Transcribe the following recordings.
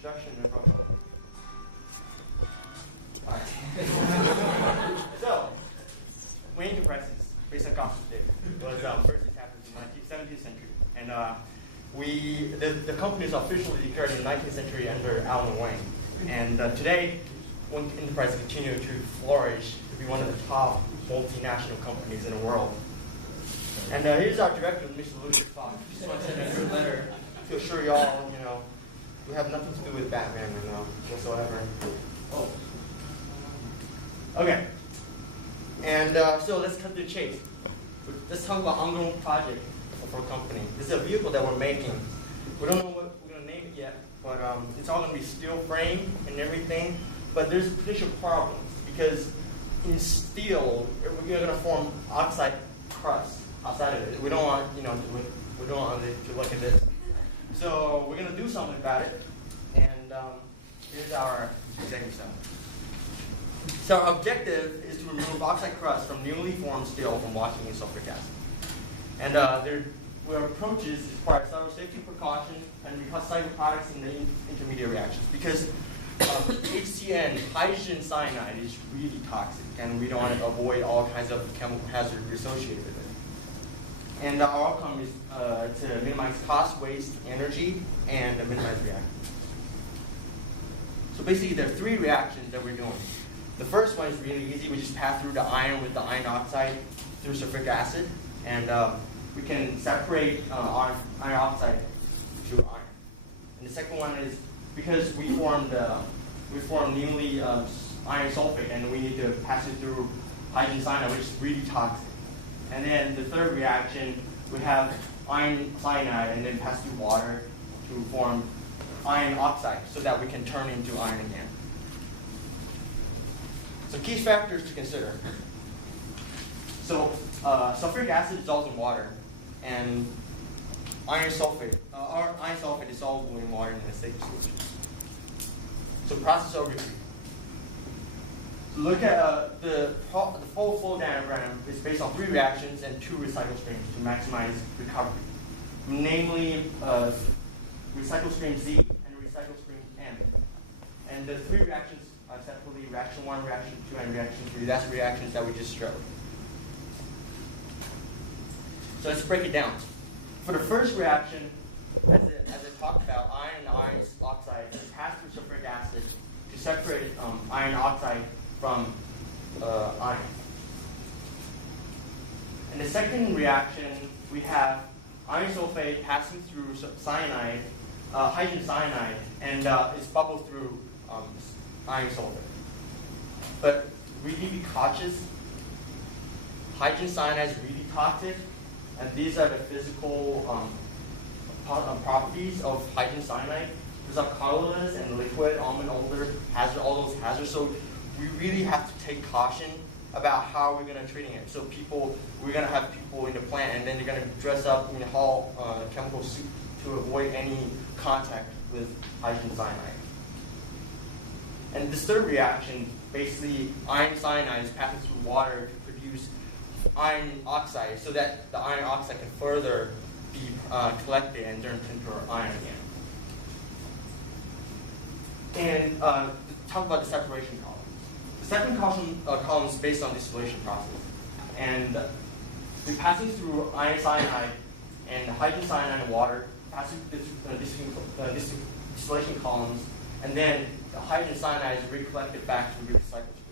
introduction and profile. Alright. So, Wayne compresses, based on Gauss's data, was first established in the 17th century. And the company is officially declared in the 19th century under Alan Wayne. And today, Wayne Enterprises continue to flourish to be one of the top multinational companies in the world. And here's our director, Mr. Lucas Fox. Just want to send a good letter to assure y'all, we have nothing to do with Batman whatsoever. Oh. Okay. And so let's cut to the chase. Let's talk about ongoing project of our company. This is a vehicle that we're making. We don't know what we're going to name it yet, but it's all going to be steel frame and everything. But there's potential problems because in steel, we're going to form oxide crust outside of it. We don't want, we don't want it to look at this. So we're going to do something about it. And here's our executive summary. So our objective is to remove oxide crust from newly formed steel from washing in sulfuric acid. And our approaches require several safety precautions and recycle products in the intermediate reactions because HCN, hydrogen cyanide, is really toxic, and we don't want to avoid all kinds of chemical hazards associated with it. And our outcome is to minimize cost, waste, energy, and minimize reactions. So basically, there are three reactions that we're doing. The first one is really easy. We just pass through the iron with the iron oxide through sulfuric acid, and we can separate iron oxide to iron. And the second one is because we formed newly iron sulfate, and we need to pass it through hydrogen cyanide, which is really toxic. And then the third reaction, we have iron cyanide, and then pass through water to form iron oxide, so that we can turn into iron again. So key factors to consider. So sulfuric acid dissolves in water, and iron sulfate is soluble in water in acidic solutions. So process overview. So look at the full flow diagram is based on three reactions and two recycle streams to maximize recovery. Namely, recycle stream Z and recycle stream M. And the three reactions are separately reaction 1, reaction 2, and reaction 3. That's the reactions that we just showed. So let's break it down. For the first reaction, as I talked about, iron and iron oxide is passed through sulfuric acid to separate iron oxide from iron. In the second reaction, we have iron sulfate passing through cyanide, hydrogen cyanide, and it's bubbled through iron sulfate. But really be cautious. Hydrogen cyanide is really toxic, and these are the physical properties of hydrogen cyanide. These are colorless and liquid, almond odor, all those hazards. So we really have to take caution about how we're going to treat it. So we're going to have people in the plant, and then they're going to dress up in a chemical suit to avoid any contact with hydrogen cyanide. And this third reaction, basically iron cyanide is passing through water to produce iron oxide so that the iron oxide can further be collected and turned into iron again. And talk about the separation column. The second column is based on distillation process. And we're passing through iron cyanide and hydrogen cyanide and water, passing through distillation columns, and then the hydrogen cyanide is recollected back to the recycle stream.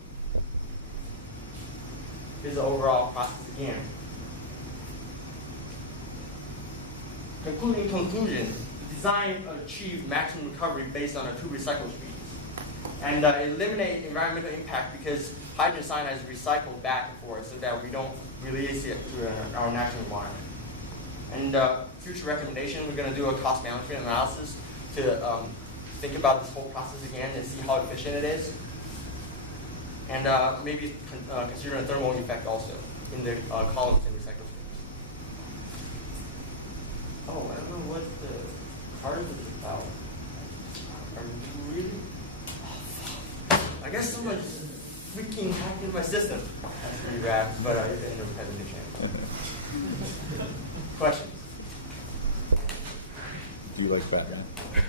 Here's the overall process again. Conclusion, the design achieved maximum recovery based on our two recycle streams. And eliminate environmental impact because hydrogen cyanide is recycled back and forth so that we don't release it to our natural environment. And future recommendation, we're going to do a cost management analysis to think about this whole process again and see how efficient it is. And maybe consider a thermal effect also in the columns and recycle streams. Oh, I don't know what the card is about. Are you really? I guess someone freaking hacked into my system. That's pretty rad, but I ended up having a chance. Questions? Do you like Batman? Okay.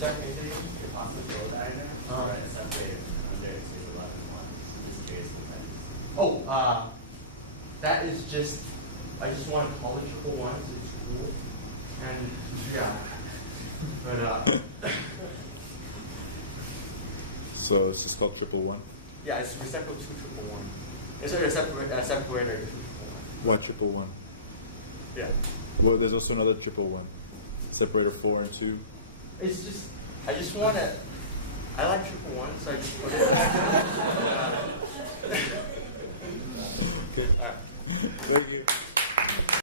sorry, can you say it again? The possible flow diagram Uh-huh. for a separator under space 11.1. Just curious what that is. Oh, that is just, I just want to call it triple one, so it's cool. And yeah, but So it's just called triple one. yeah, it's receptacle 2 triple 1. It's a separator 2 triple 1. Why triple one? Yeah. Well, there's also another triple one. Separator 4 and 2. It's just, I just want to, I like triple 1, so I just put it. Okay. All right. Thank you.